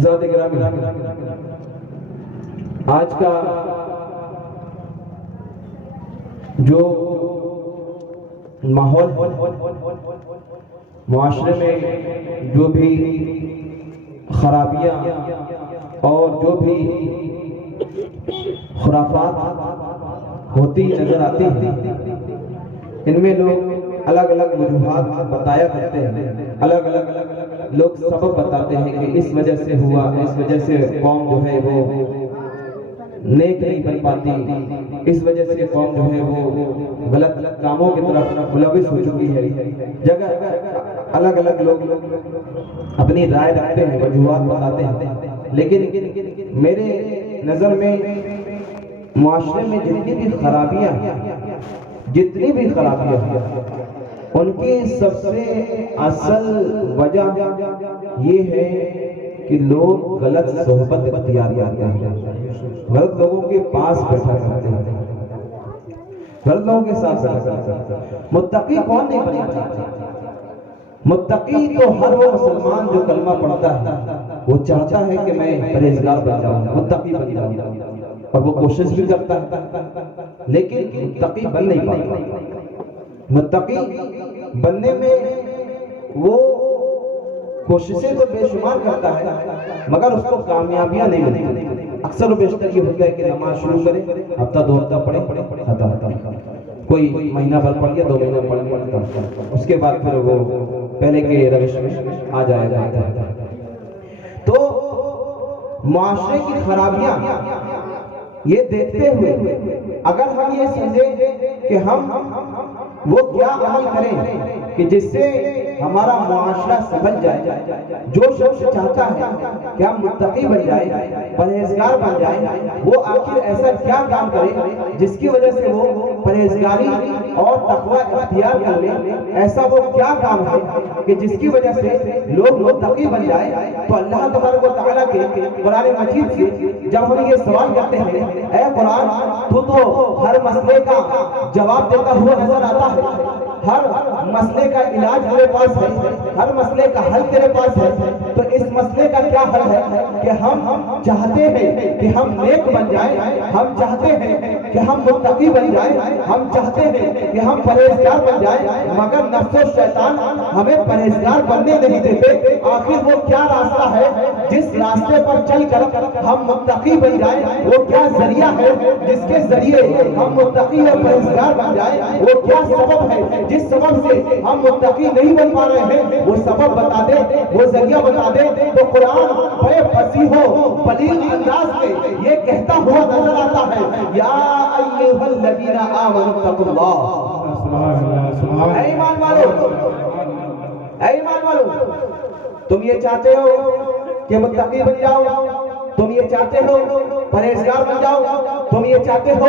हज़रात इकराम, आज का जो माहौल मुआशरे में जो भी खराबियां और जो भी खुराफात होती नजर आती हैं, इनमें लोग अलग अलग वजूहात बताया करते हैं, अलग अलग लोग सबब बताते हैं कि इस वजह से हुआ, इस वजह से कौम जो है वो नेक नहीं बन पाती, इस वजह से कौम जो है वो गलत कामों की तरफ मुलविस हो चुकी है। जगह अलग अलग लोग अपनी राय रखते हैं, वजूहात बताते हैं, लेकिन मेरे नजर में मुआशरे में जितनी भी खराबियां उनकी सबसे असल वजह ये है कि लोग गलत सोहबत इख्तियार करते हैं, गलत लोगों के पास बैठा करते हैं, गलत लोगों के साथ बैठा करते हैं। मुत्तकी कौन नहीं बनना चाहता? मुत्तकी तो हर वो मुसलमान जो कलमा पढ़ता है वो चाहता है कि मैं परहेजगार बन जाऊं, मुत्तकी बन जाऊं, और वो कोशिश भी करता है, लेकिन मुत्तकी बन नहीं पाता। मुत्तकी बनने में वो कोशिशें तो बेशुमार करता है, मगर उसको कामयाबियां नहीं मिलती। अक्सर बेशतर ये होता है कि नमाज शुरू करें, हफ्ता दो हफ्ता पढ़े, खत्म, कोई महीना भर पढ़ गया, 2 महीना पढ़, उसके बाद फिर वो पहले के रविश में आ जाएगा। तो मुआशरे की खराबियां ये देखते हुए अगर हम ये समझें कि हम वो क्या अमल करें कि जिससे हमारा मुआशरा संभल जाए, जो शख्स चाहता है कि हम मुत्तकी बन जाए, परहेजगार बन जाए, वो आखिर ऐसा क्या काम करे जिसकी वजह से वो परहेजगारी और तकवा इख्तियार कर ले? ऐसा वो क्या काम है कि जिसकी वजह से लोग मुत्तकी बन जाए? तो अल्लाह तबारक व तआला के कुरान मजीद से जब हम ये सवाल करते हैं, ऐ कुरान तू तो हर मसले का जवाब देता हुआ नजर आता है, हर मसले का इलाज तेरे पास है, हर मसले का हल तेरे पास है, तो इस मसले का क्या हल है कि हम चाहते हैं कि हम नेक बन जाए, हम चाहते हैं कि हम मुत्तकी बन जाए, हम चाहते हैं कि हम परहेजगार बन जाए, मगर नफ्स और शैतान हमें परहेजगार बनने नहीं देते। आखिर वो क्या रास्ता है जिस रास्ते पर चलकर हम मुत्तकी बन जाए? वो क्या जरिया है जिसके जरिए हम मुत्तकी और परहेजगार बन जाए? वो क्या सबब है जिस सबब से हम मुत्तकी नहीं बन पा रहे हैं? वो सबब बता दे, वो जरिया बता दे। तो कुरान बड़े फसीहो बलीग अंदाज में ये कहता हुआ नजर आता है, या अय्युहल्लज़ीना आमनू तक़ुल्लाह। ऐ ईमान वालों, तुम ये चाहते हो कि मुत्तकी बन जाओ, तुम ये चाहते हो परहेजगार बन जाओ, तुम ये चाहते हो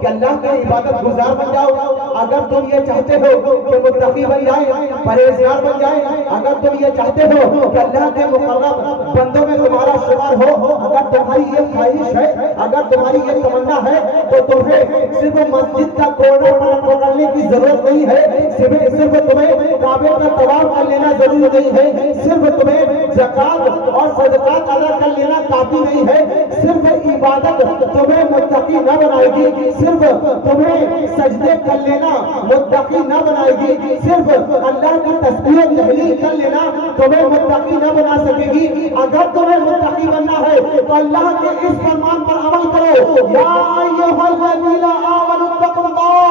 कि अल्लाह का इबादत गुजार बन जाओ, अगर तुम ये चाहते हो कि मुत्तकी बन जाए, परहेजगार बन जाए, अगर तुम ये चाहते हो कि अल्लाह के मुकर्रम बंदों में तुम्हारा शुमार हो, अगर तुम्हारी ये ख्वाहिश है, अगर तुम्हारी ये तमन्ना है, तो तुम्हें सिर्फ मस्जिद का कोना पकड़ने की जरूरत नहीं है, सिर्फ तुम्हें काबे का तवाफ कर लेना जरूरी नहीं है, सिर्फ तुम्हें ज़कात और सदक़ात अदा कर लेना काफी नहीं है, सिर्फ इबादत तुम्हें मुत्तकी न बनाएगी, सिर्फ तुम्हें सजदे कर लेना मुत्तकी न बनाएगी, सिर्फ अल्लाह की तस्बीह तहलील कर लेना तुम्हें मुत्तकी न बना सकेगी। अगर तुम्हें मुत्तकी बनना है तो अल्लाह के इस फरमान पर अमल करो, या अय्युहल्लज़ीना आमनू तक़ुल्लाह।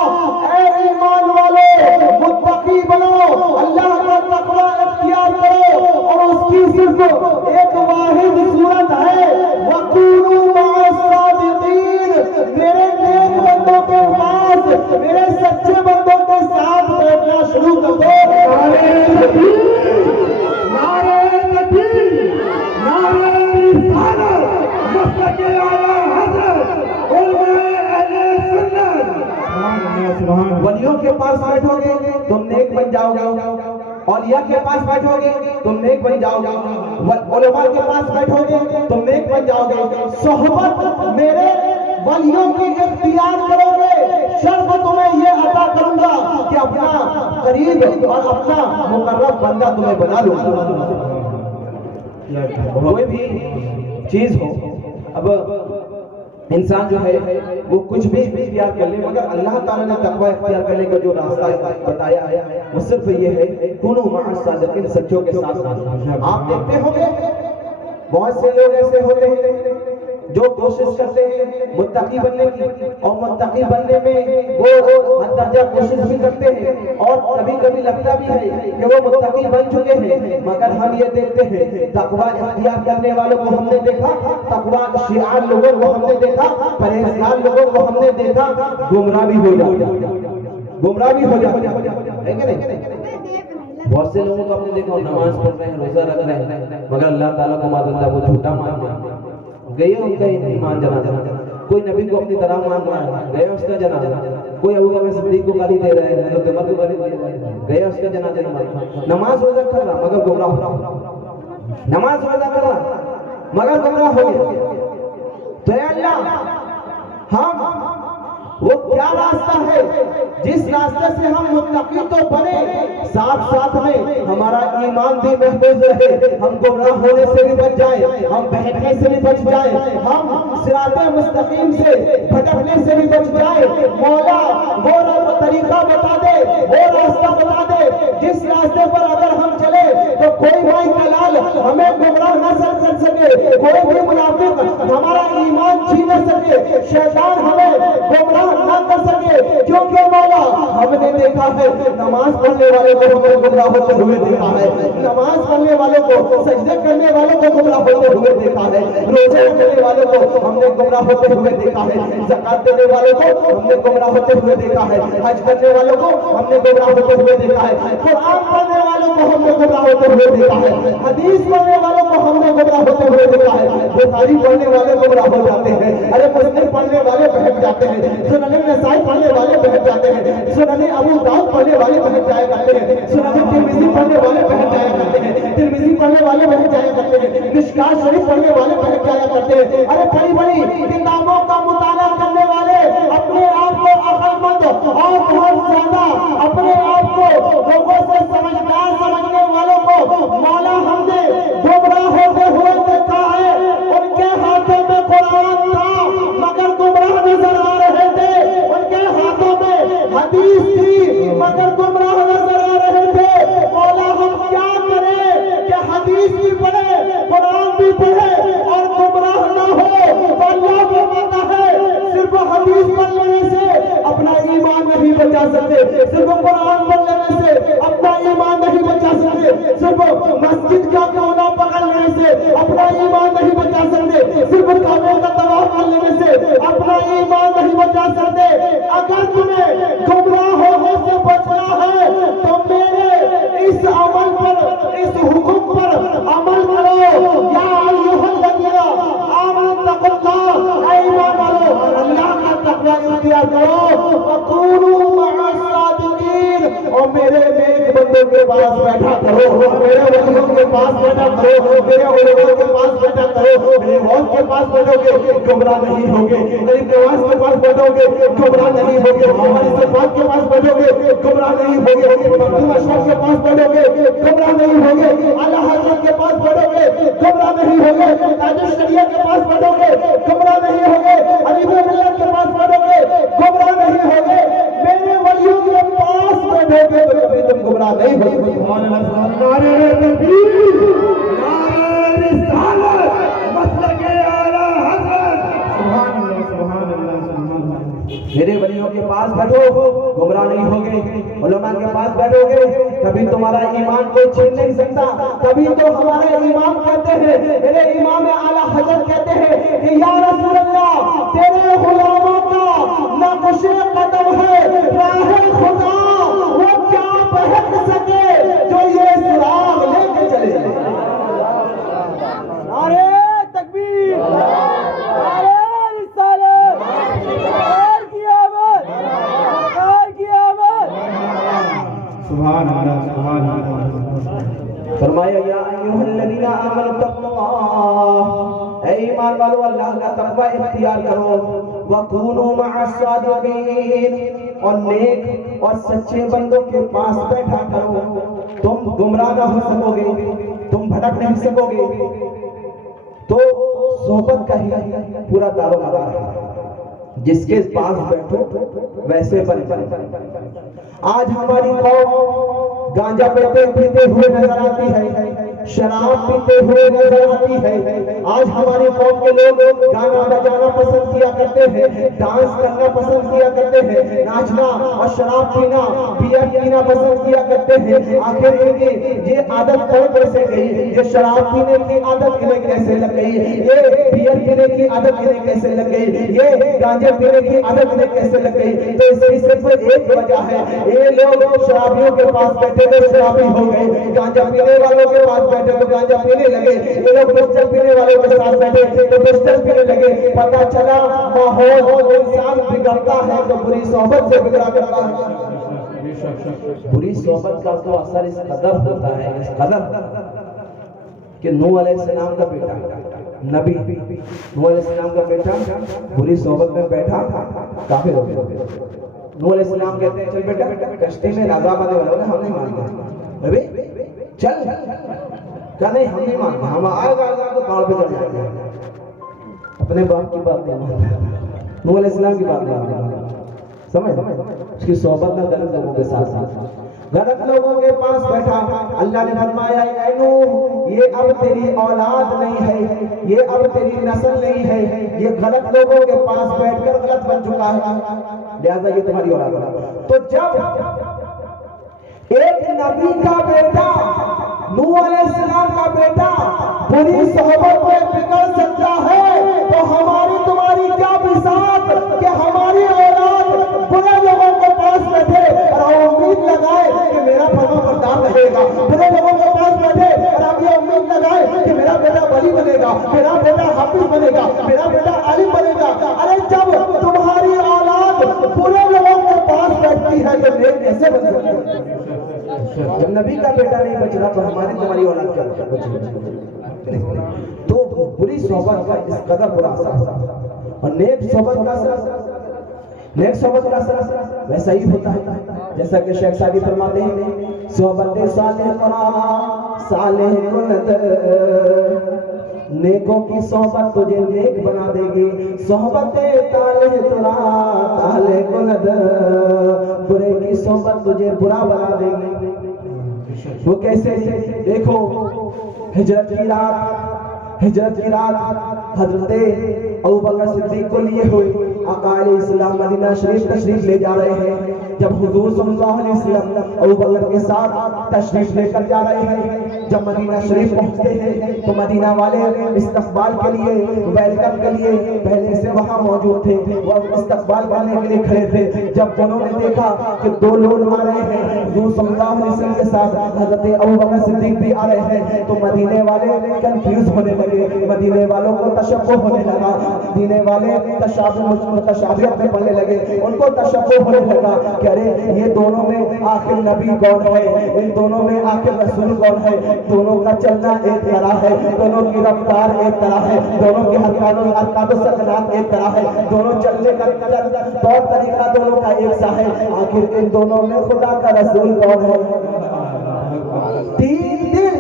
ऐ ईमान वालों, मुत्तकी बनो, अल्लाह का तक़वा इख्तियार करो, और उसकी सिर्फ एक वाहिद सूरत है, वकूनू मअस-सादिक़ीन। मेरे नेक बंदों के पास, मेरे सच्चे बंदों के साथ बैठना शुरू कर दो। नारे तकबीर, नारे तकबीर, नारे रिसालत, मसलके आला हज़रत उलमाए अहले सुन्नत। वलियों के पास बैठोगे तुम नेक बन जाओगे, औलिया के पास बैठोगे तुम नेक बन जाओगे, उलमा के पास बैठोगे तुम नेक बन जाओगे। सोहबत मेरे वलियों की इख्तियार करोगे, शर्फ तुम्हें ये अता करूंगा कि अपना करीब और अपना मुकर्रब बंदा तुम्हें बना लूंगा। कोई भी चीज हो, अब इंसान जो है वो कुछ भी इख्तियार कर ले, मगर अल्लाह ताला ने तकवा इख्तियार करने का जो रास्ता बताया है वो सिर्फ ये है, कुनू मअ सादिकीन, सच्चों के साथ। आप देखते होंगे बहुत से लोग ऐसे होते हैं जो कोशिश करते हैं मुत्तकी बनने की, और मुत्तकी बनने में वो हद दर्जा कोशिश भी करते हैं, और कभी कभी लगता भी है कि वो मुत्तकी बन चुके हैं, मगर हम ये देखते हैं तकवा इख्तियार करने वालों को हमने देखा, तकवा शिआर लोगों को हमने देखा, परहेजगार लोगों को हमने देखा, गुमराह भी हो जाते, गुमराह भी हो जाते है कि नहीं। बहुत से लोगों को आपने देखा नमाज पढ़ रहे हैं, रोजा रख रहे हैं, मगर अल्लाह ताला को मानता वो झूठा मानते हैं, गए उनका ईमान जनाजा। कोई नबी को अपनी तरह मान रहा है, गया उसका जनाजा। कोई अबू बकर सिद्दीक को गाली दे रहा है, हज़रत उमर को गाली दे रहा है, गया उसका जनाजा नहीं। नमाज रोजा कर रहा मगर गुमराह हो रहा, नमाज रोजा कर रहा मगर गुमराह हो गया। तो अल्लाह हम वो क्या रास्ता है जिस रास्ते से हम मुत्तकी तो बने, साथ साथ में हमारा ईमान भी महफूज रहे, हम गुमराह होने से भी बच जाए, हम बहकने से भी बच जाए, हम सिराते मुस्तकीम से भटकने से भी बच जाए। मौला वो तरीका बता दे, वो रास्ता बता दे जिस रास्ते पर अगर हम चले तो कोई माई का लाल हमें गुमराह न कर सके, कोई भी मुनाफिक हमारा ईमान छीन न सके, शैतान हमें गुमराह न कर सके। क्योंकि मौला हमने देखा है नमाज पढ़ने वाले को हमने गुमराह होते हुए देखा है, नमाज पढ़ने वालों को, सजदे करने वालों को गुमराह होते हुए देखा है, रोजे रखने वालों को हमने गुमराह होते हुए देखा है, ज़कात देने वालों को हमने गुमराह होते हुए देखा है, हज करने वालों को हमने गुमराह होते हुए देखा है, कुरान पढ़ने वालों को हमने गुमराह होते हुए देखा है, हदीस पढ़ने वालों को हमने गुमराह होते हुए देखा है। बुखारी पढ़ने वाले गुमराह हो जाते हैं, अरे मुस्लिम पढ़ने वाले बहक जाते हैं, सुनन नसाई पढ़ने वाले बहक जाते हैं, सुनन अबू दाऊद पढ़ने वाले बहक जाया करते हैं, सुनन तिरमिज़ी पढ़ने वाले बहक जाया करते हैं, तिरमिज़ी पढ़ने वाले बहक जाया करते हैं, मिशकात शरीफ पढ़ने वाले बहक जाया करते हैं। अरे बड़ी बड़ी किताबों का मुताला करने वाले अपने आप को अक्लमंद और बहुत ज्यादा अपने आप को लोगों से समझदार समझने वालों को मौला हमने गुमराह होते हुए देखा है। उनके हाथों में कुरान था मगर गुमराह नजर आ रहे थे, उनके हाथों में हदीस थी मगर गुमराह नजर आ रहे थे। मौला हम क्या करें कि हदीस भी पढ़े, कुरान भी पढ़े और गुमराह ना हो। तो अल्लाह को पता है सिर्फ हदीस पढ़ लेने से अपना ईमान नहीं बचा सकते, सिर्फ कुरान पढ़ लेने से अपना ईमान नहीं बचा सकते, सिर्फ मस्जिद का कोना पकड़ लेने से अपना ईमान नहीं बचा सकते, सिर्फ काबे का तवाफ कर लेने से अपना ईमान नहीं बचा सकते। अगर तुम्हें गुमराह होने से बचना है तो मेरे इस अमल पर, इस हुक्म पर अमल करो। या अय्युहल्लज़ीना आमनू तक़ुल्लाह, ऐ ईमान वालों अल्लाह का तक़वा इख्तियार करो, वकूनू मअ सादिकीन, और मेरे नेक बंदों के पास बैठा करो, मेरे वलियों के पास बैठा करो, मेरे उलमा के पास बैठा करो। मेरे मौत के पास बैठोगे गुमराह नहीं होगे, मेरी नवाज के पास बैठोगे गुमराह नहीं होगे, हमारी सफात के पास बैठोगे गुमराह नहीं होगे, मखदूम अशरफ के पास बैठोगे गुमराह नहीं होगे, आला हज़रत के पास बैठोगे गुमराह नहीं होगे, ताज शरिया के पास बैठोगे गुमराह नहीं होगे, अलीफ़ मिल्लत के पास बैठोगे गुमराह नहीं होगे, मेरे वलियों के पास बैठोगे तो कभी तुम गुमराह नहीं होगे। सुभान अल्लाह, नारे तकबीर, नारे रिसालत, मसलके आला हज़रत, सुभान अल्लाह, सुभान अल्लाह, सुभान अल्लाह। मेरे वलियों के पास बैठो गुमराह नहीं होगे, उलमा के पास बैठोगे कभी तुम्हारा ईमान कोई छीन नहीं सकता। कभी तो हमारे इमाम कहते हैं, मेरे इमाम आला हज़रत कहते हैं कि या रसूल अल्लाह तेरे गुलामों का नक्शे कदम है राह खुदा, वो क्या बहक सके जो ये सुराग लेके चले। नारे तकबीर, नारे रिसालत, सरकार की आमद, सरकार की आमद। सुभान अल्लाह, सुभान अल्लाह। फरमाया या अय्युहल्लज़ीना आमनू तक़ुल्लाह, ऐ ईमान वालों अल्लाह का तक़वा इख्तियार करो, वकूनू मअ सादिकीन, और नेक और सच्चे बंदों के पास बैठा करो, तुम गुमराह ना हो सकोगे, तुम भटक नहीं सकोगे। तो सोहबत का ही पूरा दारोमदार है, जिसके पास बैठो वैसे बन जाए। आज हमारी कौम गांजा पीते हुए नजर आती है, शराब पीते हुए नजर आती है। आज हमारी कौम के लोग गाना बजाना पसंद किया करते हैं, डांस करना पसंद किया करते हैं, नाचना और शराब पीना, बियर पीना पसंद किया करते हैं। आखिर इनकी ये आदत कौन कैसे गई? ये शराब पीने की आदत इन्हें कैसे लग गई? ये बियर पीने की आदत इन्हें कैसे लग गई? ये गांजा पीने की आदत इन्हें कैसे लग गई? तो इसकी सिर्फ एक वजह है, ये लोग शराबियों के पास बैठे तो शराबी हो गए, गांजा पीने वालों के पास बैठे तो गांजा पीने लगे, ये लोग पिस्टल पीने वालों के साथ बैठे तो पिस्टल पीने लगे। पता चला माहौल इंसान बिगड़ता है तो बुरी सोहबत से बिगड़ा करता है। बुरी सोहबत का तो असर इस कदर होता है, इस कदर कि नूह अलैहिस्सलाम का बेटा नबी नूह अलैहिस्सलाम का बेटा बुरी सोहबत में बैठा काफिर हो गया। नूह अलैहिस्सलाम कहते हैं चल बेटा कश्ती में राजा बने वाले हम नहीं मानते, अरे चल क्या नहीं हम नहीं मानते, हम आएगा तो बाढ़ पे चढ़ जाएंगे। अपने बाप की बात नहीं मानते, नूह अलैहिस्सलाम की बात नहीं मानते, समझ उसकी सोहबत में गलत लोगों के साथ गलत लोगों के पास बैठा। अल्लाह ने फरमाया ऐ नूह ये अब तेरी औलाद नहीं है, ये अब तेरी नस्ल नहीं है, ये गलत लोगों के पास बैठकर गलत बन चुका है, लिहाजा ये तुम्हारी औलाद है। तो जब एक नबी का बेटा नूह अलैहिस्सलाम का बेटा बुरी सोहबत में बिगड़ सकता है तो हमारी तुम्हारी क्या बिसात कि हमारी औलाद बुरे लोगों के पास बैठे और उम्मीद लगाए कि मेरा फरमाबरदार रहेगा, बुरे लोगों के पास बैठे और आप ये उम्मीद लगाए कि मेरा बेटा वली बनेगा, मेरा बेटा हाफिज बनेगा, मेरा बेटा आलिम बनेगा। अरे जब तुम्हारी औलाद बुरे लोगों के पास बैठती है तो नेक कैसे बन सकती है? जब नबी का बेटा नहीं बच रहा तो हमारी तुम्हारी औलाद क्या बचेगी? तो बुरी सोहबत का इस कदर बुरा असर और नेक सोहबत का असर, नेक सोहबत का असर वैसा ही होता है जैसा कि शेख सादी फरमाते हैं सोहबत सालेह करा सालेह कुनत, नेकों की सोहबत तुझे नेक बना देगी, सोहबत ताले तुरा ताले कुनत, बुरे की सोहबत तुझे बुरा बना देगी। वो कैसे? देखो हिजरत की रात हजरत अबू बकर सिद्दीक को लिए हुए आका अलैहिस्सलाम मदीना शरीफ तशरीफ ले जा रहे हैं। जब हुजूर सल्लल्लाहु अलैहि वसल्लम अबू बकर के साथ तशरीफ लेकर जा रहे हैं, जब मदीना शरीफ पहुंचते हैं तो मदीना वाले इस्तकबाल के लिए वेलकम के लिए पहले से वहां मौजूद थे, वो इस्तकबाल करने के लिए खड़े थे। जब उन्होंने देखा कि दो लोग आ रहे हैं हुजूर सल्लल्लाहु अलैहि वसल्लम के साथ हजरत अबू बकर सिद्दीक भी आ रहे हैं तो मदीने वाले कंफ्यूज होने लगे, मदीने वालों को तशब्बुह होने लगा, मदीने वाले तशाबियत में पढ़ने लगे, उनको तशब्बुह होने लगा कि अरे ये दोनों में आखिर नबी कौन है, इन दोनों में आखिर रसूल कौन है? दोनों का चलना एक तरह है, दोनों की रफ्तार एक तरह है, दोनों के हरकत सकनात एक तरह है, दोनों चलने का तौर तरीका दोनों का एक सा है, आखिर इन दोनों में खुदा का रसूल कौन है? 3 दिन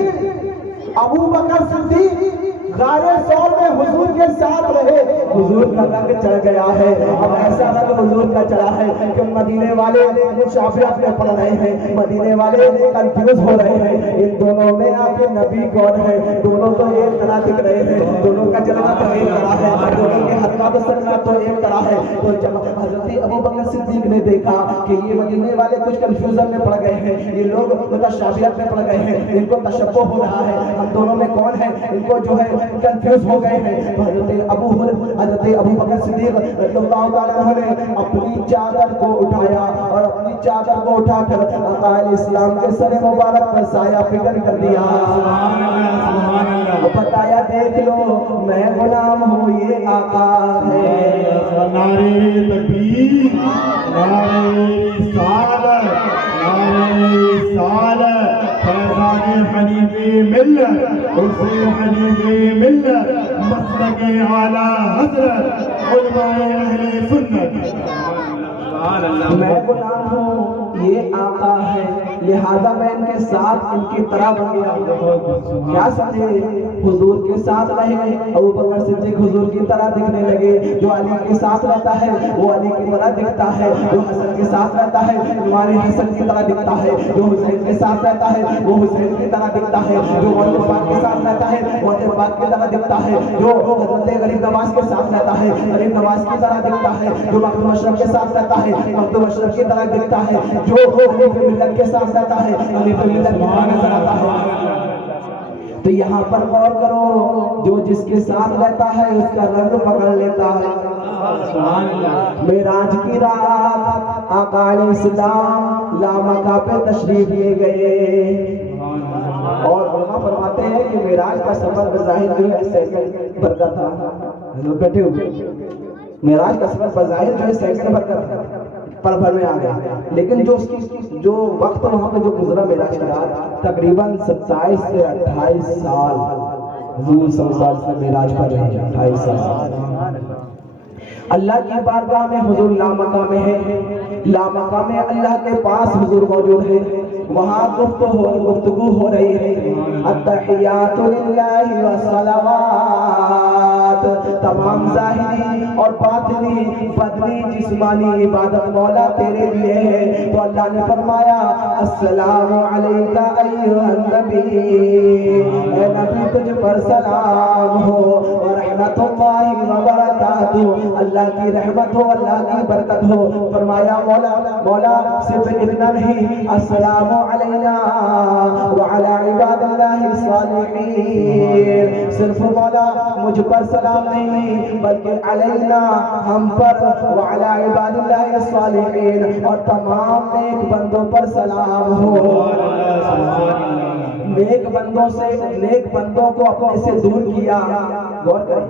अबू बकर सिद्दीक गारे सौर में हुजूर के साथ रहे, हुजूर का रंग चढ़ गया है। अब ऐसा रंग हुजूर का चढ़ा है कि मदीने वाले शाफियत में पढ़ रहे हैं, मदीने वाले कंफ्यूज हो रहे हैं, इन दोनों में आके नबी कौन है? दोनों तो एक तरह दिख रहे हैं, दोनों का चलना तो एक तरह है, दोनों के हरकत सकना तो एक तरह है। तो जब हजरत अबू बकर सिद्दीक ने देखा कि ये मदीने वाले कुछ कंफ्यूजन में पड़ गए हैं, ये लोग मुतशाबिहत में पड़ गए हैं, इनको तशब्बुह हो रहा है, हम दोनों में कौन है? इनको जो है कंफ्यूज हो गए हैं। हजरत अबू बकर सिद्दीक रज़ियल्लाहु ताला अन्हु ने अपनी चादर को उठाया और अपनी चादर को उठाकर आका इस्लाम के सर मुबारक पर साया फिक्र कर दिया। सुभान अल्लाह, सुभान अल्लाह। बताया देख लो मैं गुलाम हूँ, ये आका है। नारे तकबीर, नारे रिसालत, नारे रिसालत, फैज़ाने हनीफ़ी मिल्लत, उसे हनीफ़ी मिल्लत, मसलके आला हज़रत, उलमाए अहले सुन्नत। मैं गुलाम हूँ, ये आका है, लिहाजा मैं इनके साथ इनकी तरह बन गया। क्या समझे? हुजूर के साथ रहे, अबू बकर सिद्दीक हुजूर की तरह दिखने लगे। जो अली के साथ रहता है वो अली की तरह दिखता है, जो हसन के साथ रहता है इमाम हसन की तरह दिखता है, जो हुसैन के साथ रहता है वो हुसैन की तरह दिखता है, जो मौलवी पाक के साथ रहता है मौलवी पाक की तरह दिखता है, जो हजरत गरीब नवाज के साथ रहता है गरीब नवाज की तरह दिखता है, जो मखदूम अशरफ के साथ रहता है मखदूम अशरफ की तरह दिखता है, जो खलीफे मिल्लत के साथ रहता है खलीफे मिल्लत की तरह नजर आता है। तो यहाँ पर गौर करो, जो जिसके साथ रहता है उसका रंग पकड़ लेता है। मेराज की रात आका अलैहिस्सलाम लामका पे तशरीफ ले गए और वहाँ फरमाते हैं कि मेराज का सफर बज़ाहिर जो है सेकंड भर का था। बैठे हुए मेराज का सफर बज़ाहिर जो है सेकंड भर का था, पल भर में आ गया, लेकिन जो वक्त वहाँ पे जो गुजरा मेराज का रात तकरीबन 27 से 28 साल हुजूर सल्लल्लाहु अलैहि वसल्लम मेराज पर रहे। 28 साल अल्लाह की बारगाह में हुजूर लामका में है, लामका में अल्लाह के पास हुजूर मौजूद है, वहाँ गुफ्तगू हो रही है। अत्तहियातु लिल्लाहि व सलावात, तमाम ज़ाहिरी और बातिनी बदनी जिस्मानी इबादत मौला तेरे लिए है। तो अल्लाह ने फरमाया अस्सलामु अलैका अय्युहन नबी, ए नबी तुझ पर सलाम हो व रहमतुल्लाहि व बरकातुहू, अल्लाह की रहमत हो अल्लाह की बरकत हो। फरमाया मौला सिर्फ इतना नहीं, अस्सलामु अलैना व अला इबादिल्लाहि सालिहीन, सिर्फ मौला मुझ पर सलाम नहीं बल्कि अलैना हम पर व अला इबादिल्लाहि सालिहीन और तमाम नेक बंदों पर सलाम हो। नेक बंदों को अपने से दूर किया, गौर करें,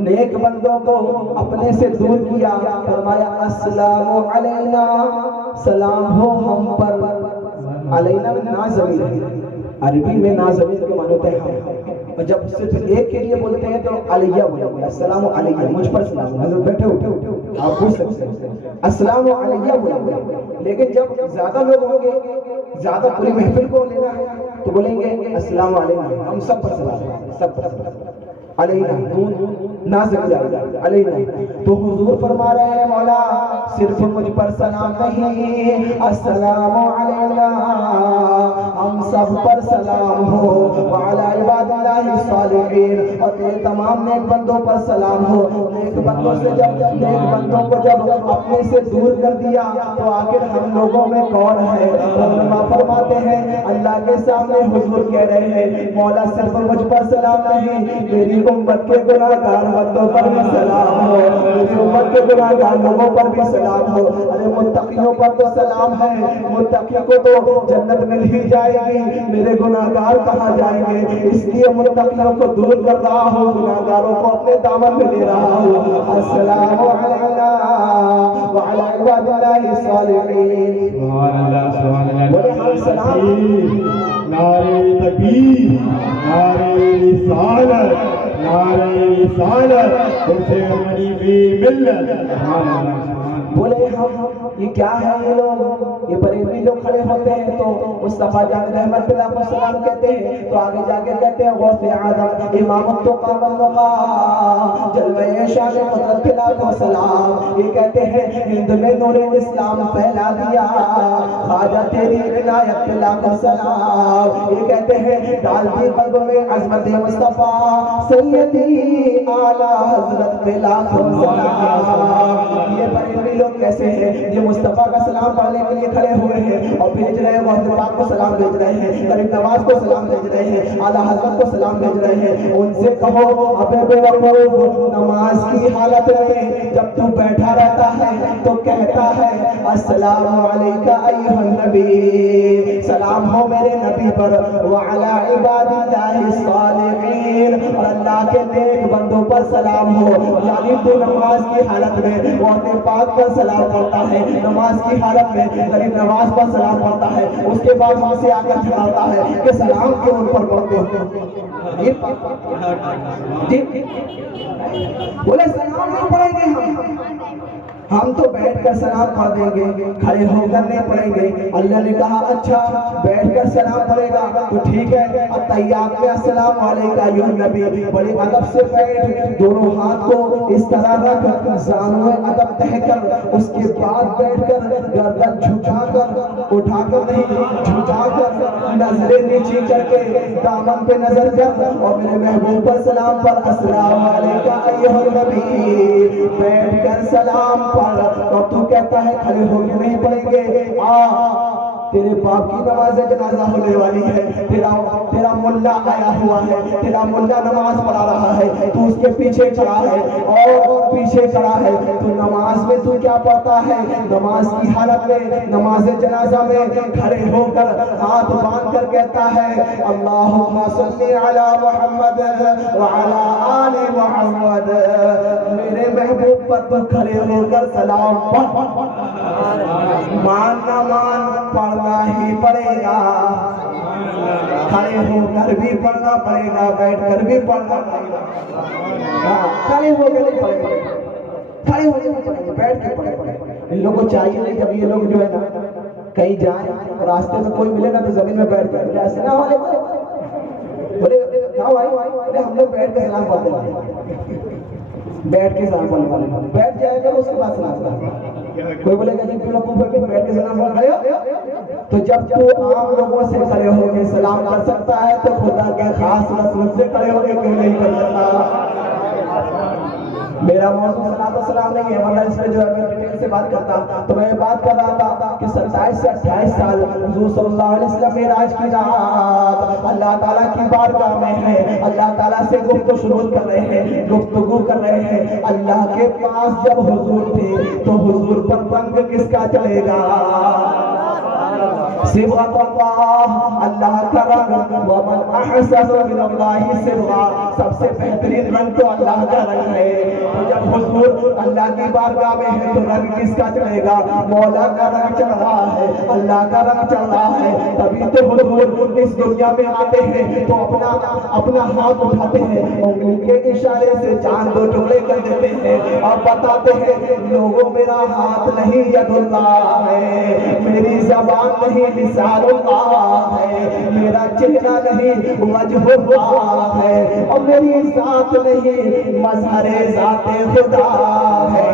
नेक बंदों को अपने से दूर किया। फरमाया अस्सलामु अलैना, सलाम हो हम पर। अलैना में ना ज़मीर है, अरबी में ना ज़मीर के माने होते हैं, और जब सिर्फ एक के लिए बोलते हैं तो अलैया बोलेंगे, अस्सलामु अलैया, मुझ पर सलाम। हज़रत बैठे उठे आप पूछ सकते हैं, अस्सलामु अलैया बोलेंगे। लेकिन जब ज्यादा लोग होंगे, ज्यादा पूरी महफिल को लेना है तो बोलेंगे अस्सलामु अलैना, हम सब पर सलाम, सब पर सलाम। अलैना ना ज़मीर अलैना। तो हुजूर फरमा रहे हैं मौला सिर्फ मुझ पर सलाम नहीं, अस्सलामु अलैना, हम सब पर सलाम हो, व अला इबादिल्लाहि सालिहीन, और तेरे तमाम नेक बंदों पर सलाम हो। नेक बंदों से जब नेक बंदों को जब अपने से दूर कर दिया तो आखिर हम लोगों में कौन है? उलमा फरमाते हैं अल्लाह के सामने हुजूर कह रहे हैं मौला सिर्फ मुझ पर सलाम नहीं, मेरी उम्मत के गुनाहगार बंदों पर भी सलाम हो, मेरी उम्मत के गुनाहगार लोगों पर भी सलाम हो। अरे मुत्तकियों पर तो सलाम है, मुत्तकी को तो जन्नत मिल ही जाएगी, मेरे गुनाहगार कहाँ जाएंगे? इसलिए मुत्तकियों को दूर कर रहा हूँ, गुनाहगारों को अपने दामन में ले रहा हूँ। अस्सलामु अलैना व अला इबादिल्लाहि सालिहीन। सुभान अल्लाह, सुभान अल्लाह। बोले हम सलाम। नारे तकबीर, नारे रिसालत, नारे रिसालत, हुसैन हनीफी मिल्लत। बोले हम ये क्या है? ये लोग ये बरेलवी लोग खड़े होते हैं तो मुस्तफा जान रहमत को सलाम कहते हैं, तो आगे जाके कहते हैं गौसे आदम इमामत तो कामनुका जलवे शान कुदरत को सलाम। ये कहते हैं हिंद में नूरे इस्लाम फैला दिया, ख्वाजा तेरी इनायत को सलाम। ये कहते हैं डाल दी कल्ब में अज़मत मुस्तफा सैयदी आला हजरत को सलाम। ये बरेलवी लोग कैसे हैं? ये मुस्तफा का सलाम पढ़ने के लिए खड़े हुए हैं और भेज रहे हैं, वहद पाक को सलाम भेज रहे हैं, गरीब नवाज को सलाम भेज रहे हैं, आला हज़रत को सलाम भेज रहे हैं। उनसे कहो अबे बेवकूफ, नमाज की हालत में जब तू बैठा रहता है तो कहता है अस्सलामु अलैका अय्युहन नबी, सलाम हो मेरे नबी पर, व अला इबादिल्लाहि सालिहीन, और अल्लाह के नेक बंदों पर सलाम हो। यानी तू नमाज की हालत में वहद पाक पर सलाम पढ़ता है, नमाज की हालत में गरीब नवाज पर सलाम पढ़ता है, उसके बाद हमसे आकर ठहराता है कि सलाम के उन पर पढ़ते हो। बोले सलाम नहीं पढ़ेंगे हम तो बैठकर सलाम पढ़ देंगे, खड़े होकर नहीं पढ़ेंगे। अल्लाह ने कहा अच्छा बैठकर सलाम पढ़ेगा तो ठीक है। अत्तहियात में अस्सलाम वालेका या नबी, बड़े अदब से बैठ, दोनों हाथ को इस तरह रख, ज़ानुए अदब तह कर, उसके बाद बैठकर गर्दन झुकाकर, उठाकर नहीं झुकाकर, नजरें नीचे करके दामन पे नजर कर और मेरे महबूब पर सलाम पर अस्सलाम वालेका अय्युहन नबी, बैठकर सलाम पर। तो तू कहता है खड़े होकर नहीं पढ़ेंगे, तेरे बाप की नमाज जनाजा होने वाली है, तेरा मुल्ला आया हुआ है, तेरा मुल्ला नमाज पढ़ा रहा है, तू उसके पीछे खड़ा है और पीछे खड़ा है, तो नमाज में तू क्या पढ़ता है? नमाज की हालत में, नमाज जनाजा में खड़े होकर हाथ बांध कर कहता है अल्लाहुम्मा सल्ली अला मुहम्मद व अला आलि मुहम्मद, मेरे महबूब पर तू खड़े होकर सलाम पढ़। मान ना मान पढ़ना ही पड़ेगा, खड़े होकर भी पढ़ना पड़ेगा, बैठकर भी पढ़ना पड़ेगा। खड़े होकर नहीं पढ़ेंगे, खड़े होकर नहीं पढ़ेंगे, बैठ के पढ़ेंगे। इन लोगों को चाहिए नहीं, जब ये लोग जो है ना कहीं जाए रास्ते में कोई मिले ना तो जमीन में बैठ जाए, अस्सलाम वालेकुम बोले क्या भाई, हम लोग बैठ के सलाम पढ़ते हैं, बैठ के सलाम पढ़ने वाले बैठ जाएगा उसके बाद सलाम। कोई बोलेगा जी क्यों लोग बैठ के सलाम पढ़ रहे हो? तो जब तू आम लोगों से खड़े होकर सलाम कर सकता है तो खुदा के खास रसूल से खड़े होकर क्यों नहीं कर सकता? मेरा मौजूद सलात और सलाम नहीं है, वरना इसमें जो है मैं डिटेल से बात करता, तो मैं बात कर रहा था कि 27 से 28 साल हुजूर सल्लल्लाहु अलैहि वसल्लम मेराज की रात अल्लाह ताला की बारगाह में है, अल्लाह ताला से गुफ्तगू कर रहे हैं, गुफ्तगू कर रहे हैं। अल्लाह के पास जब हुजूर थे तो हुजूर पर रंग किसका चलेगा? अल्लाह का रंग, वमन अहसन मिनल्लाहि सिबगा, सबसे बेहतरीन रंग तो अल्लाह का रंग है। तो जब हुजूर अल्लाह की बारगाह में है तो रंग किसका चढ़ेगा? मौला का रंग चढ़ रहा है, अल्लाह का रंग चढ़ रहा है। तभी तो हुजूर इस दुनिया में आते हैं तो अपना हाथ उठाते हैं, उंगली के इशारे से चांद दो टुकड़े कर देते हैं और बताते हैं लोगों मेरा हाथ नहीं यदुल्लाह है, मेरी ज़बान नहीं लिसानुल्लाह है, मेरा चेहरा नहीं वजहुल्लाह है और मेरी ज़ात नहीं मज़हरे ज़ाते खुदा है।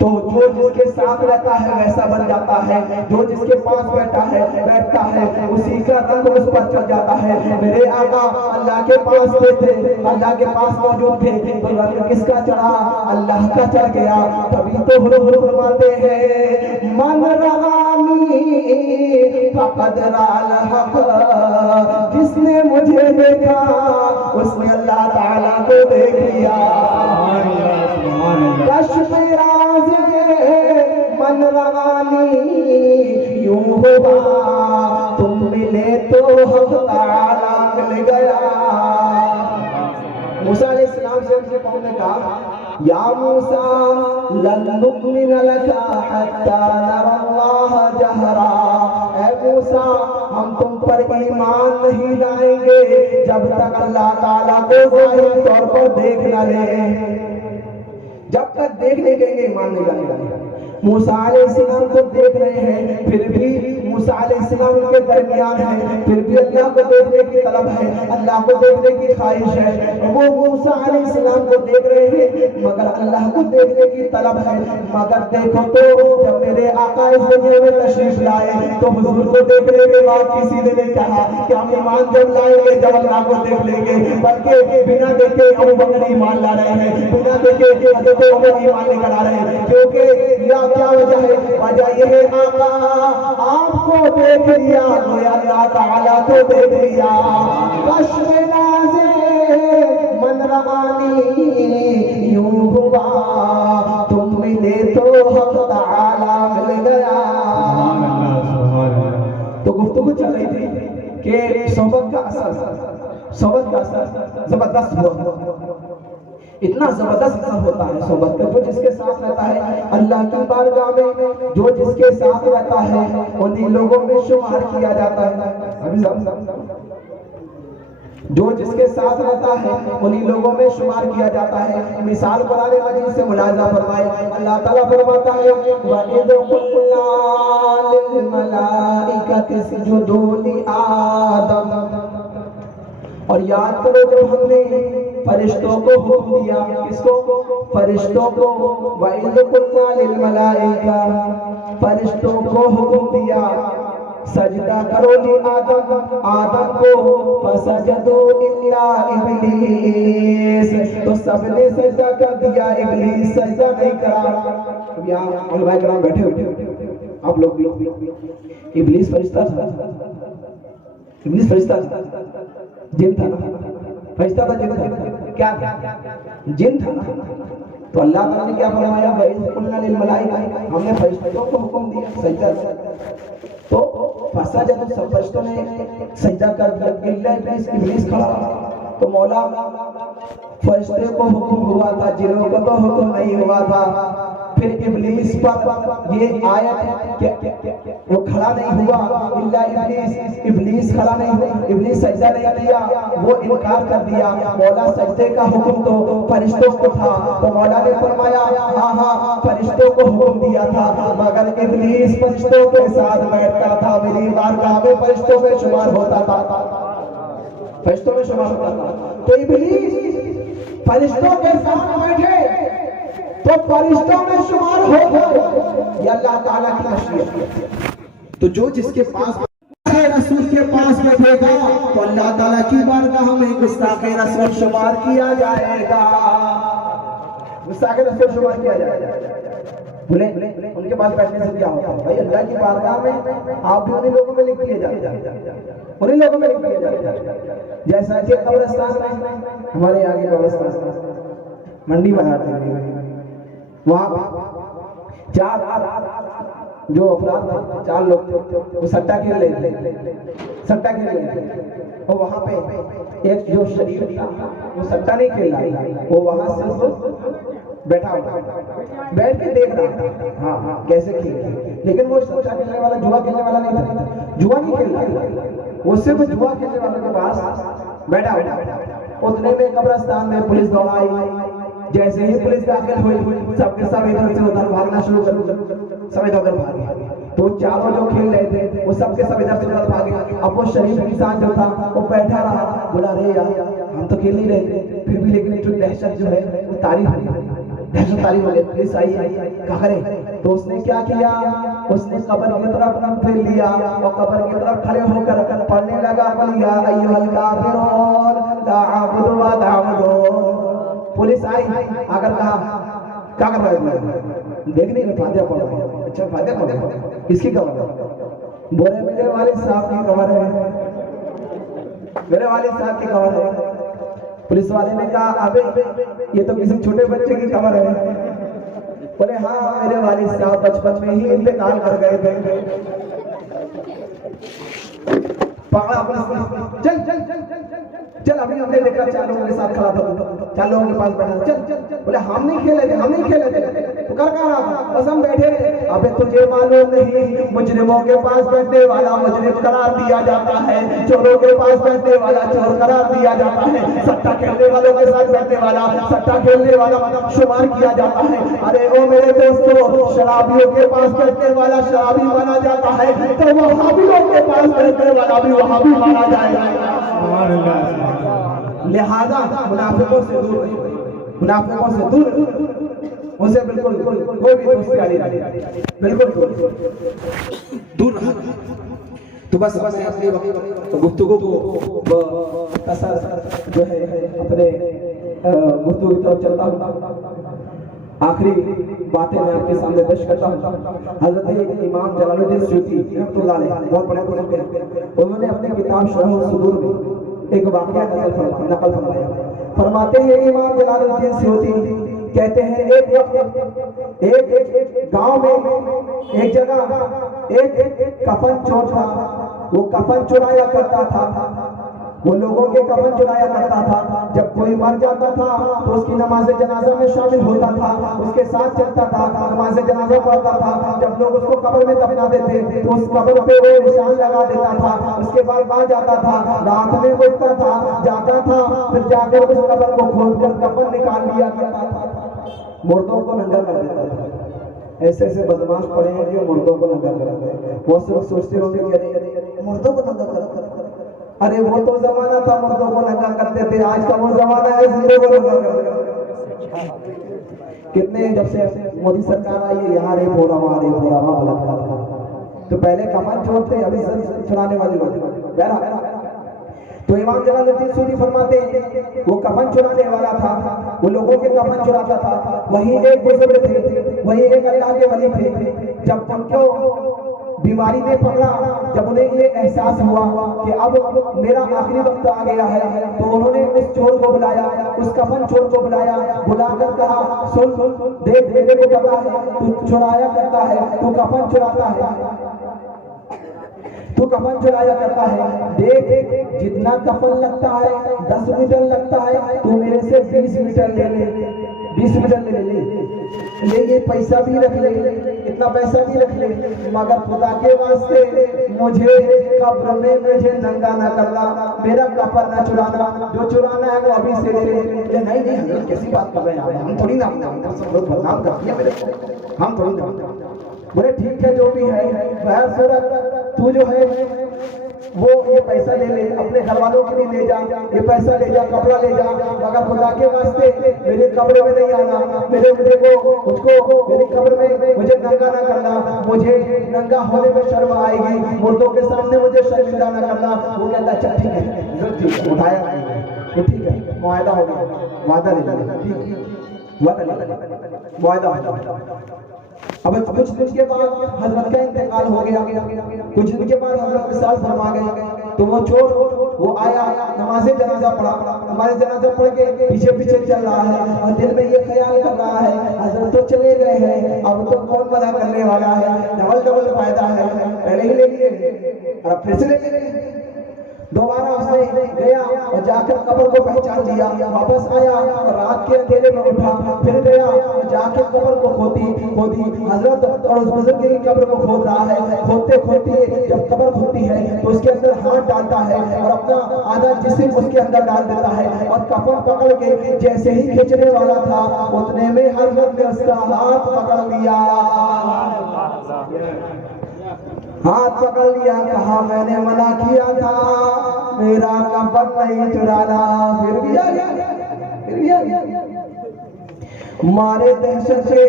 तो जो जिसके साथ रहता है वैसा बन जाता है, जो जिसके पास बैठता है उसी का रंग उस पर चढ़ जाता है। मेरे आका अल्लाह के पास थे, अल्लाह के पास मौजूद थे तो रंग किसका चढ़ा? अल्लाह का चढ़ गया। तभी तो हुजूर फरमाते हैं मन रानी फक़द राल हक़, जिसने मुझे देखा उसने अल्लाह ताला को देख लिया। मन रानी यूं हुआ तुम मिले तो हक़ ताला मिल गया। मूसा अलैहिस्सलाम से उनके कौम ने कहा या मूसा लन नुमिन लका हत्ता नरल्लाह जहरा, ऐ मूसा हम तुम पर ईमान नहीं लाएंगे जब तक अल्लाह ताला को ज़ाहिर तौर पर देख न ले। जब तक देख नहीं देंगे ईमान नहीं लाएंगे। मूसा अलैहिस्सलाम को देख रहे हैं, फिर भी मूसा अलैहिस्सलाम के दरमियान है, फिर भी अल्लाह को देखने की तलब है, अल्लाह को देखने की ख्वाहिश है। वो मूसा अलैहिस्सलाम को देख रहे हैं मगर अल्लाह को देखने की तलब है। मगर देखो तो जब मेरे आका इस दुनिया में तशरीफ लाए तो हुजूर को देखने के बाद किसी ने नहीं कहा कि हम ईमान जब लाएंगे जब अल्लाह को देख लेंगे, बल्कि बिना देखे अबू बकर ईमान ला रहे हैं, बिना देखे हज़रत उमर ईमान लेकर आ रहे हैं। क्योंकि क्या वजह है? वजह यह है आका आपको देख लिया गोया अल्लाह ताला को देख लिया। कश्फ़े नाज़े मन रानी यूं हुआ तुम मिले तो हक़ ताला मिल गया। तो गुफ्तगू चल रही थी कि सोबत का असर जबरदस्त हुआ। इतना जबरदस्त असर होता है सोबत का। जो जिसके साथ रहता है अल्लाह की बारगाह में, जो जिसके साथ रहता है उन्हीं लोगों में शुमार किया जाता है। अभी जो जिसके साथ रहता है उन्हीं लोगों में शुमार किया जाता है। मिसाल कुरान मजीद से मुलाजा फरमाए, अल्लाह ताला फरमाता है वइद कुल्ना लिल मलाइकति इसजुदू लि आदम, और याद करो जब हमने फरिश्तों को हुक्म दिया, किसको? फरिश्तों को। वइद कुल्ना लिल मलाइका, फरिश्तों को हुक्म दिया सजदा करो ली आदम, आदम को, फसजदू इल्ला इब्लीस, तो सबने सजदा कर दिया, इब्लीस सजदा नहीं करा। यहाँ उलमा किराम बैठे हुए, आप लोग भी, इब्लीस फरिश्ता था, इब्लीस फरिश्ता था, जिन था ना, फरिश्ता था, जिन था, क्या था? जिन था। तो अल्लाह ताला ने क्या फरमाया? वइज़ कुल्ना लिल मलाइका, हमने फरिश्तों को हुक्म दिया सजदा, तो फसजद, सब फरिश्तों ने सजदा कर दिया, इल्ला इब्लीस, इब्लीस खड़ा। तो मौला फरिश्ते को हुक्म हुआ था, जिन्हों को तो हुक्म नहीं हुआ था। फिर इब्लीस पर ये आयत वो खड़ा नहीं हुआ, इल्ला इब्लीस, इब्लीस खड़ा नहीं हुआ, इब्लीस सजदा नहीं किया, वो इनकार कर दिया। मौला सजदे का हुक्म तो फरिश्तों को था, तो मौला ने फरमाया हाँ फरिश्तों को हुक्म दिया था, मगर इब्लीस फरिश्तों के साथ बैठता था, मेरी बारगाह में फरिश्तों में शुमार होता था, फरिश्तों में शुमार होता था। तो इब्लीस फरिश्तों के साथ बैठे तो फरिश्तों में शुमार हो गए, ये अल्लाह ताला की मशीयत। तो जो जिसके पास रसूल के पास बैठेगा तो अल्लाह ताला की बारगाह में गुस्ताखे रसूल शुमार किया जाएगा, गुस्ताखे रसूल शुमार किया जाएगा। बोले उनके पास बैठने से क्या होता है? भाई अल्लाह की बारगाह में आप भी उन्हीं लोगों में लिख दिए जाते, उन्हीं लोगों में लिख दिए जाते। जैसा कि कब्रिस्तान में, हमारे आगे कब्रिस्तान मंडी बाजार वहाँ चार जो अफराद थे, 4 लोग थे, वो सट्टा खेल रहे थे, सट्टा खेल रहे थे। और वहाँ पे एक जो शरीफ था वो सट्टा नहीं खेल रहा, वो वहाँ सिर्फ बैठा हुआ, बैठ के देख रहा था हाँ कैसे खेल रहे, लेकिन वो सट्टा खेलने वाला, जुआ खेलने वाला नहीं था, जुआ नहीं खेल रहा, वो सिर्फ जुआ खेलने वालों के पास बैठा हुआ। उतने में कब्रिस्तान में पुलिस दौड़ाई। जैसे ही पुलिस दाखिल हुई, सबके सब इधर से उधर भागना शुरू कर दिया, सब इधर उधर भागे। तो चारों जो खेल रहे थे वो सबके सब इधर से उधर भागे। अब वो शरीफ इंसान जो था वो बैठा रहा, बोला अरे यार हम तो खेल नहीं रहे थे, फिर भी लेकिन जो दहशत जो है वो तारीफ दहशत तारीफ हो गई, पुलिस आई क्या करे। तो उसने क्या किया, उसने कब्र की तरफ फेर लिया और कब्र की तरफ खड़े होकर पढ़ने लगा, या अय्युहल काफिरून ला अअबुदु मा ता'बुदून। पुलिस आई, आकर कहा क्या कर रहे हो? देखने में फातिहा पढ़ रहे हैं। अच्छा फातिहा पढ़ रहे हैं, किसकी खबर है? बोले मेरे वालिद साहब की खबर है, मेरे वालिद साहब की खबर है। पुलिस वाले ने कहा अबे ये तो किसी छोटे बच्चे की खबर है। बोले हाँ मेरे वालिद साहब बचपन में ही इंतकाल कर गए थे। पकड़ा पुलिस, चल चल चल चल अभी हमने देखा 4 लोगों के साथ खड़ा था, 4 लोगों के पास बैठा, चल। बोले हम नहीं खेले थे, हम नहीं खेले थे। तो कर कहाँ रहा था? बस हम बैठे थे। अबे तुझे मालूम नहीं, मुजरिमों के पास बैठने वाला मुजरिम करार दिया जाता है, चोरों के पास बैठने वाला चोर करार दिया जाता है, सट्टा खेलने वालों के साथ बैठने वाला सट्टा खेलने वाला शुमार किया जाता है। अरे ओ मेरे दोस्तों, शराबियों के पास बैठने वाला शराबी माना जाता है, तो वहाबियों के पास बैठने वाला भी वहाबी माना जाएगा। लिहाजा मुनाफिकों से दूर रहिए, मुनाफिकों से दूर, उनसे बिल्कुल कोई भी दोस्ती नहीं, बिल्कुल दूर रहा। तो बस मैं अपने गुफ्तगू को जो है अपने गुफ्तगू की तरफ चलता हूँ। आखिरी बातें मैं आपके सामने पेश करता हूँ। हज़रत इमाम जलालुद्दीन सूती रहमतुल्लाह अलैह बहुत बड़े बुजुर्ग हैं, उन्होंने अपनी किताब शरह सुदूर में एक वाक़या नकल फरमाया। फरमाते हैं इमाम जलालुद्दीन सूती कहते हैं एक गांव में एक जगह एक कफन चोर था, वो कफन चुराया करता था। वो लोगों के कफन चुराया करता था। जब कोई मर जाता था तो उसकी नमाज जनाजा में शामिल होता था, उसके साथ चलता था, नमाज जनाजा पढ़ता था। जब लोग उसको कब्र में दफना देते तो उस कब्र पे वो निशान लगा देता था। उसके बाद वहां जाता था, रात में उठता था, जाता था, फिर जाकर उस कब्र को खोदकर कफन निकाल लिया करता था, मुर्दों को नंगा कर देता था। ऐसे ऐसे बदमाश पड़े हैं कि मुर्दों को नंगा करते हैं। बहुत से लोग सोचते होंगे कि अरे मुर्दों को नंगा कर, अरे वो तो जमाना था मुर्दों को नंगा करते थे, आज का वो जमाना है जिंदों को नंगा करते। कितने जब से मोदी सरकार आई है यहाँ रेप हो रहा, वहाँ रेप हो रहा, वहाँ बलात्कार हो रहा। तो पहले कफन चोरते, अभी सर चुराने वाले लोग। तो इमाम जलालुद्दीन सूरी फरमाते हैं वो कफन चुराने वाला था, वो लोगों के कफन चुराता था। वही एक बुजुर्ग थे, वही एक अल्लाह के वली थे। जब उनको बीमारी ने पकड़ा, जब उन्हें ये एहसास हुआ कि अब मेरा आखिरी वक्त आ गया है, तो उन्होंने उस चोर को बुलाया, उस कफन चोर को बुलाया, बुलाकर कहा सुन देख, मेरे को पता है तू चुराया करता है, तू कफन चुराता है, तू कफन चुराया करता है, देख जितना कफन लगता है 10 मीटर लगता है, तू मेरे से 20 मीटर ले ले, 20 मीटर ले ये पैसा भी रख ले, इतना पैसा भी रख ले, मगर खुदा के वास्ते मुझे कब्र में मुझे नंगा ना करना, मेरा कफन ना चुराना, जो चुराना है वो अभी से ले। नहीं नहीं हजरत कैसी बात कर रहे हैं, हम थोड़ी ना लोग बदनाम करती है मेरे को, हम थोड़ी ना। बोले ठीक है जो भी है, बहर सूरत तू जो है वो ये पैसा ले ले, अपने घर वालों के लिए ले जा, ये पैसा ले जा, कपड़ा ले जा, मगर खुदा के वास्ते मेरे कब्र में नहीं आना, मेरे को उसको मेरी कब्र में मुझे नंगा ना करना, मुझे नंगा होने में शर्म आएगी, मुर्दों के सामने मुझे शर्मिंदा ना करना। वो कहता अच्छा ठीक है, उठाया तो ठीक है, मुआहदा हो गया, वादा ले लिया, ठीक वादा अब कुछ दिन के बाद हजरत का इंतकाल हो गया, कुछ दिन के बाद हजरत विसाल फरमा गए। तो वो चोर वो आया, नमाज़े जनाजा पढ़ा, हमारे जनाजा पढ़ के पीछे पीछे चल रहा है और दिल में ये ख्याल कर रहा है हजरत तो चले गए हैं, अब तो कौन मना करने वाला है, डबल डबल फायदा है, पहले ही ले लिए और फिर से ले लिए। दोबारा उसने गया और जाकर कब्र को पहचान लिया, वापस आया और रात के अंधेरे में उठा, फिर गया और जाकर कब्र को खोदी हजरत और उस बुजुर्ग की कब्र को खोद रहा है। खोदते खोदते जब कब्र खुलती है तो उसके अंदर हाथ डालता है और अपना आधा जिस्म उसके अंदर डाल देता है और कफन पकड़ के जैसे ही खींचने वाला था उतने में हजरत ने उसका हाथ पकड़ लिया, हाथ पकड़ लिया, कहा मैंने मना किया था, मेरा कफन नहीं चुराना, फिर भी आ गया। मारे दहशत से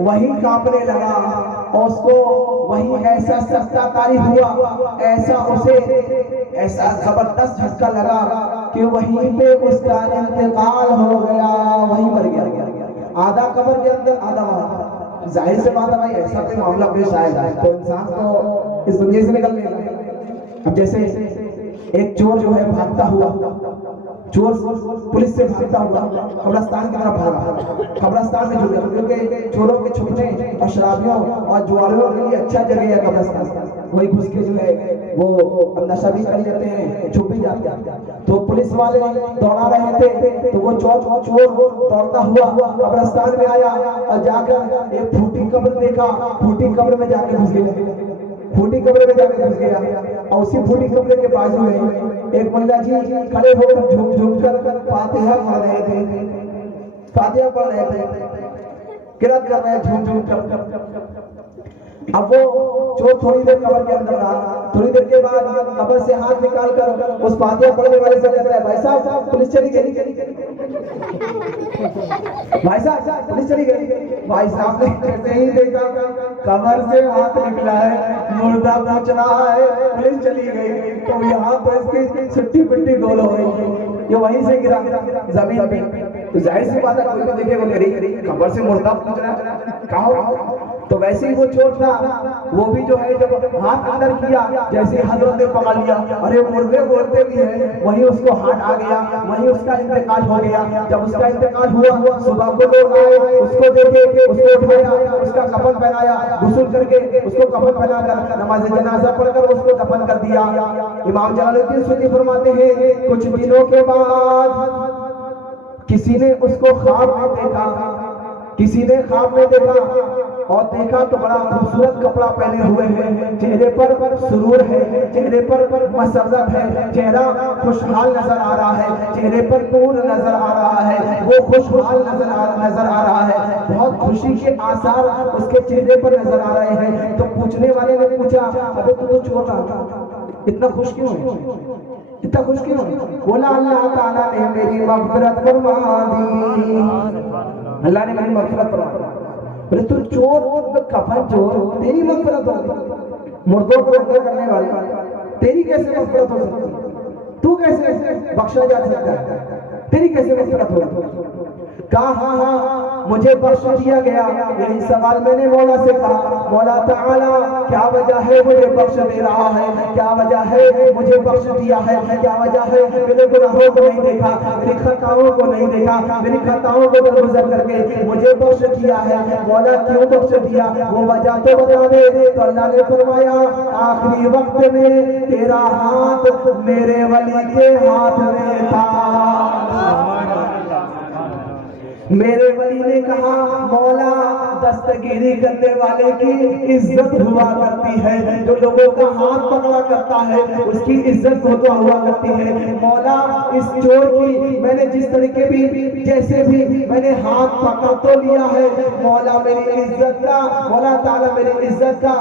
वही कांपने लगा और उसको वही ऐसा सख्ताकारी हुआ, ऐसा उसे ऐसा जबरदस्त झटका लगा कि वहीं पे उसका इंतकाल हो गया, वहीं मर गया, आधा कब्र के अंदर आधा वहां। जाहिर से बात है भाई, ऐसा कोई मामला पेश आएगा तो इंसान तो इस दुनिया से निकल लेगा। अब जैसे एक चोर जो है भागता हुआ, चोर पुलिस से भागता हुआ कब्रिस्तान की तरफ भागा, कब्रिस्तान में जुड़ गया, क्योंकि चोरों के छुपने और शराबियों और जुआरियों के लिए अच्छा जगह है कब्रिस्तान, वही घुस के जो है वो नशा भी कर लेते हैं, छुप भी जाते हैं। तो पुलिस वाले दौड़ा रहे थे तो वो चोर दौड़ता हुआ कब्रिस्तान में आया और जाकर एक फूटी कब्र देखा, फूटी कब्र में जाके घुस गया, फूटी कब्र में जाके घुस गया और उसी फूटी कब्र के बाजू में एक मुल्ला जी खड़े होकर झूम झूम कर फातिहा पढ़ रहे थे, फातिहा पढ़ रहे थे, किरात कर रहे हैं झूम झूम कर। अब वो चोर थोड़ी देर कब्र के अंदर रहा, थोड़ी देर के बाद कब्र से हाथ निकाल कर उस फातिहा पढ़ने वाले से कहता है भाई साहब पुलिस चली गई, भाई साहब पुलिस चली गई। भाई साहब ने कैसे ही देखा कब्र से हाथ निकला है, मुर्दा पूछ रहा है पुलिस चली गई, तो यहाँ पर इसकी छुट्टी पिट्टी गोल हो गई, ये वहीं से गिरा जमीन पे। तो जाहिर सी बात है कोई भी देखे वो कब्र से मुर्दा पूछ रहा है, कहा तो वैसे ही वो चोर था, वो भी जो है जब हाथ अंदर किया, जैसे ही हजरत ने पकड़ लिया, अरे मुर्गे बोलते भी हैं, वहीं उसको हाथ आ गया, वहीं उसका इंतकाल हो गया। जब उसका इंतकाल हुआ, सुबह को लोग आए, उसको देखे, उसको उठाया, उसका कफन पहनाया, गुस्ल करके उसको कफन पहनाकर नमाज जनाजा पढ़कर उसको दफन कर दिया। इमाम जलालुद्दीन सुन्नी फरमाते हैं, कुछ दिनों के बाद किसी ने उसको ख्वाब में देखा, किसी ने ख्वाब में देखा और देखा तो बड़ा खूबसूरत कपड़ा पहने हुए हैं, चेहरे पर सुरूर है, चेहरे पर मसरत है, चेहरा खुशहाल नजर आ रहा है, चेहरे पर नूर नजर आ रहा है, वो खुशहाल नजर आ रहा है, बहुत खुशी के आसार उसके चेहरे पर नजर आ रहे हैं। तो पूछने वाले ने पूछा, अबे तू तो चोर था, इतना खुश क्यों है, इतना खुश क्यों? बोला अल्लाह ताला ने मेरी मग़फ़िरत फरमा दी, अल्लाह ने मेरी मग़फ़िरत फरमा दी। बोले तू चोर, कफन चोर, तेरी मग़फ़िरत होगी, मुर्दों को जिंदा करने वाले, तेरी कैसे मग़फ़िरत हो सकती, तू कैसे बख्शा जा सकता है, तेरी कैसे मग़फ़िरत होगी? कहा हाँ हाँ मुझे बख्श दिया गया। यही सवाल मैंने मौला से कहा, मौला ताला क्या वजह है मुझे बख्श दे रहा है, क्या वजह है मुझे बख्श दिया है, क्या वजह है मेरे गुनाहों को नहीं देखा, मेरी खताओं को नहीं देखा, मेरी खताओं को दरगुजर करके मुझे बख्श दिया है, मौला क्यों बख्श दिया, वो वजह तो बता दे। तो अल्लाह ने फरमाया, आखिरी वक्त में तेरा हाथ मेरे वली के हाथ में था। मेरे वली ने कहा, मौला दस्तगीरी करने वाले की इज्जत हुआ करती है, जो लोगों का हाथ पकड़ा करता है उसकी इज्जत होता हुआ करती है। मौला इस चोर की मैंने जिस तरीके भी जैसे भी मैंने हाथ पकड़ तो लिया है, मौला मेरी इज्जत का, मौला ताला मेरी इज्जत का,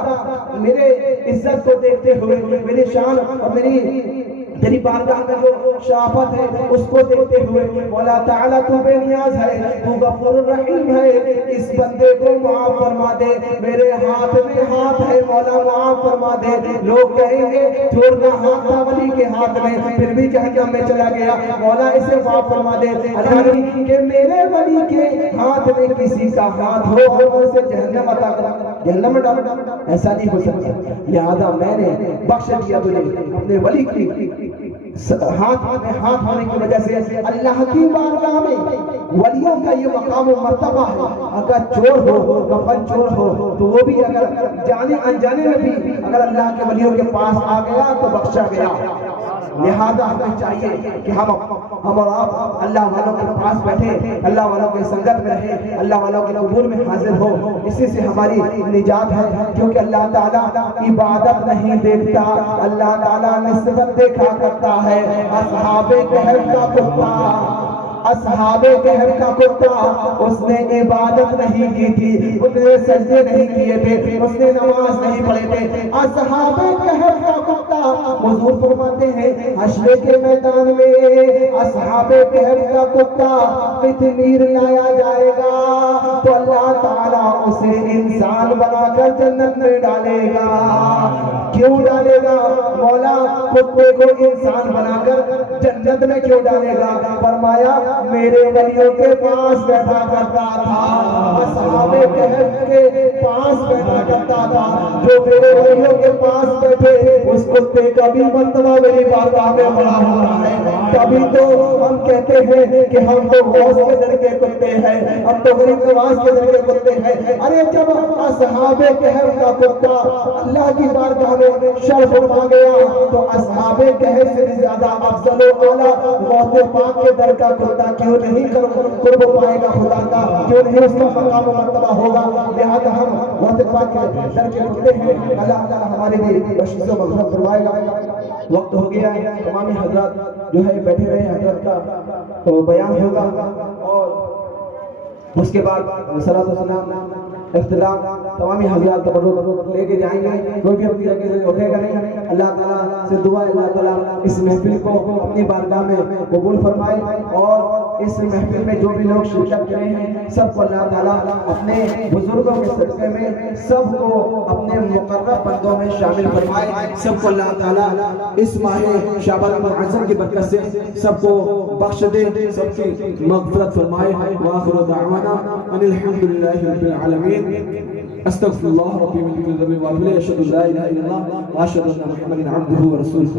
मेरे इज्जत को देखते हुए, मेरी शान और मेरी तेरी बारगाह में जो शराफत है उसको देखते हुए, मौला ताला तू बेनियाज है, तू गफूर रहीम है, इस बंदे को माफ फरमा दे, मेरे हाथ में हाथ है, मौला माफ फरमा दे। लोग कहेंगे चोर का हाथ था वली के हाथ में, फिर भी जहन्नम में चला गया, मौला इसे माफ फरमा दे। अल्लाह के मेरे वली के हाथ में किसी का हाथ हो और उसे जहन्नम अता कर, जहन्नम में डाल, ऐसा नहीं हो सकता। लिहाजा मैंने बख्श दिया तुझे अपने वली की हाथ में हाथ होने की वजह से। अल्लाह की बारगाह में वलियों का ये मकाम और मर्तबा है। अगर चोर हो, कफन चोर हो, तो वो भी अगर जाने अनजाने में भी अगर अल्लाह के वलियों के पास आ गया तो बख्शा गया। लिहाजा हमें चाहिए कि हम और आप अल्लाह वालों के पास बैठे, अल्लाह वालों के संगत में रहे, अल्लाह वालों के कबूल में हाजिर हो, इसी से हमारी निजात है। क्योंकि अल्लाह ताला इबादत नहीं देखता, अल्लाह ताला निस्बत देखा करता है। असहाबे कहफ का कुत्ता, असहाबे कहफ का कुत्ता, उसने इबादत नहीं की थी, उसने सजदे नहीं किए थे, उसने नमाज नहीं पढ़े थे। असहाबे कहफ का कुत्ता, हुजूर फरमाते हैं हश्र के मैदान में असहाबे कहफ का कुत्ता कितमीर लाया जाएगा तो अल्लाह ताला उसे इंसान बनाकर जन्नत में डालेगा। क्यों डालेगा? मौला कुत्ते को इंसान बनाकर जन्नत में क्यों डालेगा? फरमाया मेरे वलियों के पास बैठा करता था, असहाबे कहफ के पास बैठा करता था। जो मेरे वलियों के पास बैठे उस कुत्ते का भी मर्तबा मेरी बारगाह में बड़ा होता है। तभी तो हम कहते हैं कि हम तो गौस के दर के कुत्ते हैं, हम तो गरीब नवाज के दर के कुत्ते हैं। अरे जब असहाबे कहफ का कुत्ता अल्लाह की बारगाह में शर्फ पा गया तो असहाबे कहफ से ज्यादा अफजल व आला गौसे पाक के दर का कुत्ता क्यों नहीं कुर्ब पाएगा खुदा का, क्यों नहीं उसका मकाम मर्तबा होगा। लिहाजा हम गौसे पाक के दर के कुत्ते हैं। अल्लाह ताला हमारे लिए बख्शिश व मग़फ़िरत फरमाएगा। वक्त हो गया है, तमाम हजरत जो है बैठे रहे, हजरत का तो बयान होगा और उसके बाद सलात व सलाम इख्तिलाम तमाम हज़रात तबर्रुक लेके जाएंगे। कोई भी अपनी जगह से उठेगा नहीं। अल्लाह ताला से दुआ है अल्लाह ताला इस महफिल को अपनी बारगाह में कबूल फरमाए और इस महफिल में जो भी लोग शिरकत करे हैं सबको अल्लाह ताला अपने बुजुर्गों के सदक़े में सबको अपने मुकर्रब बंदों में शामिल फरमाए। सबको अल्लाह ताला इस माह शाबान मुअज़्ज़म की बरकत से सबको बख्श दे, सबकी मग़फ़िरत फरमाए। व आखिरु दाअवाना अनिल हम्दुलिल्लाहि रब्बिल आलमीन। अस्तगफिरुल्लाह रब्बी मिन कुल्लि ज़ंबिन व अतूबु इलैहि अशहदु अन ला इलाहा इल्लल्लाह व अशहदु अन्ना मुहम्मदन अब्दुहु व रसूलुहु।